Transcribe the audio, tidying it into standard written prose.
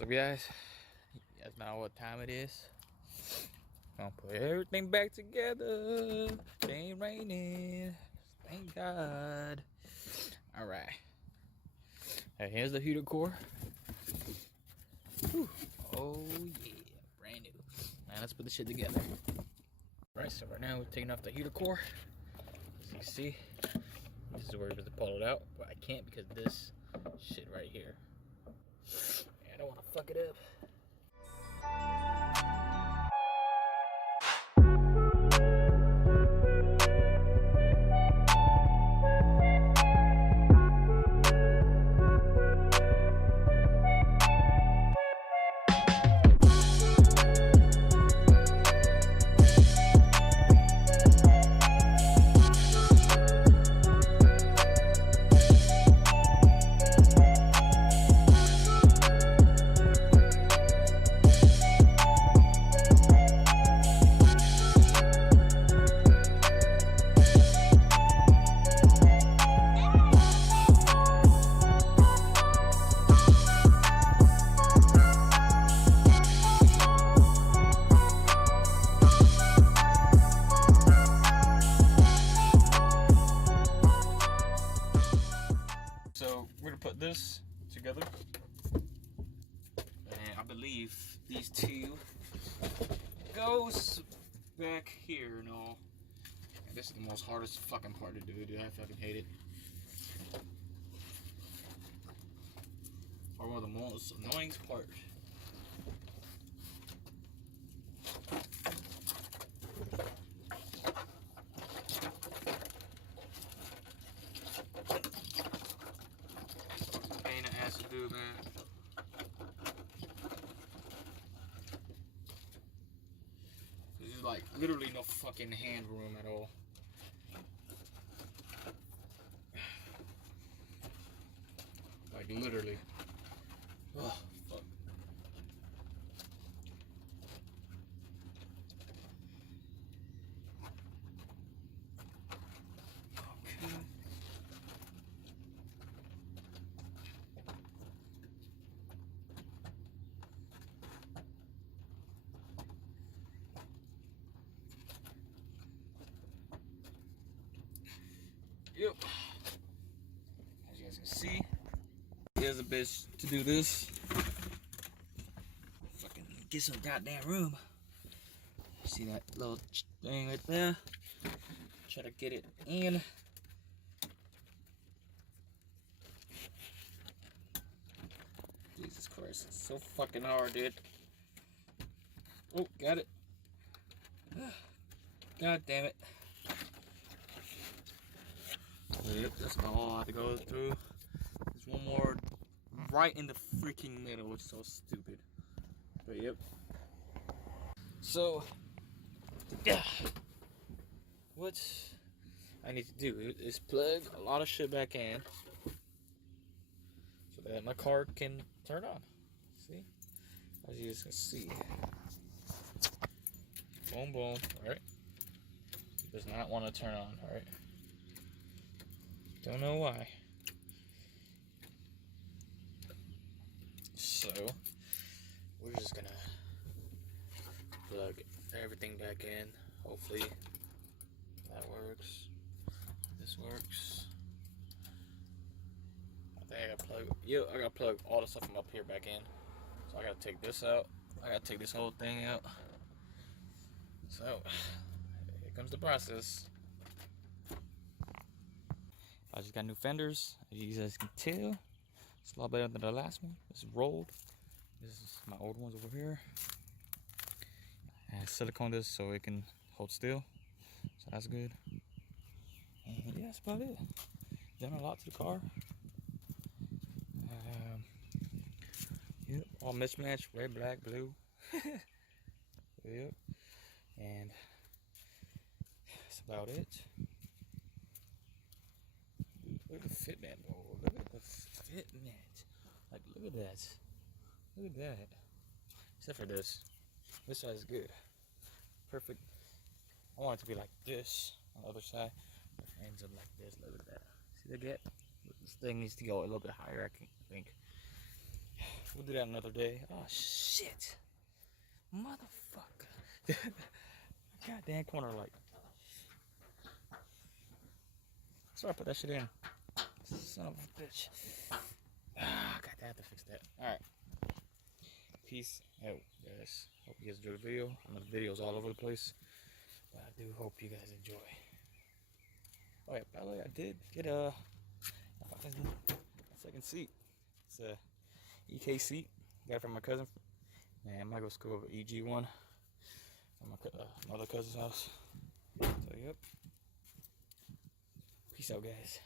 So guys, you guys know what time it is. Gonna put everything back together. It ain't raining. Thank God. Alright. Here's the heater core. Whew. Oh yeah, brand new. Now let's put the shit together. Alright, so right now we're taking off the heater core. As you can see, this is where we're supposed to pull it out, but I can't because this shit right here. I don't want to fuck it up. So we're gonna put this together, and I believe these two goes back here and all. And this is the most hardest fucking part to do, dude. I fucking hate it. Or one of the most annoying parts. Pain in the ass to do, man. There's like literally no fucking hand room at all. Like literally. Oh, fuck. Okay. Yep. As you guys can see, here's a bitch to do this. Fucking get some goddamn room. See that little thing right there? Try to get it in. Jesus Christ, it's so fucking hard, dude. Oh, got it. God damn it. Yep, that's about all I have to go through. There's one more right in the freaking middle, which is so stupid. But yep. So, yeah. What I need to do is plug a lot of shit back in so that my car can turn on. See? As you guys can see. Boom, boom. Alright. It does not want to turn on, alright? Don't know why. So, we're just gonna plug everything back in. Hopefully, that works. This works. I think I gotta plug. Yeah, I gotta plug all the stuff from up here back in. So I gotta take this out. I gotta take this whole thing out. So, here comes the process. I just got new fenders, as you guys can tell. It's a lot better than the last one. It's rolled. This is my old ones over here. I silicone this so it can hold still. So that's good. And yeah, that's about it. Done a lot to the car. Yep, all mismatched, red, black, blue. Yep. And that's about it. Look at the fitment, bro. Look at the fitment. Like, look at that. Look at that. Except for this. This side is good. Perfect. I want it to be like this on the other side. It ends up like this. Look at that. See the gap? This thing needs to go a little bit higher, I think. We'll do that another day. Oh shit, motherfucker! Goddamn corner light. Sorry, I put that shit in. Son of a bitch. Ah, God, I have to fix that. Alright. Peace out, guys. Hope you guys enjoyed the video. I know the video's all over the place, but I do hope you guys enjoy. Oh yeah, by the way, I did get a second seat. It's a EK seat. Got it from my cousin. And I might go school over EG1 from my other cousin's house. So yep. Peace out, guys.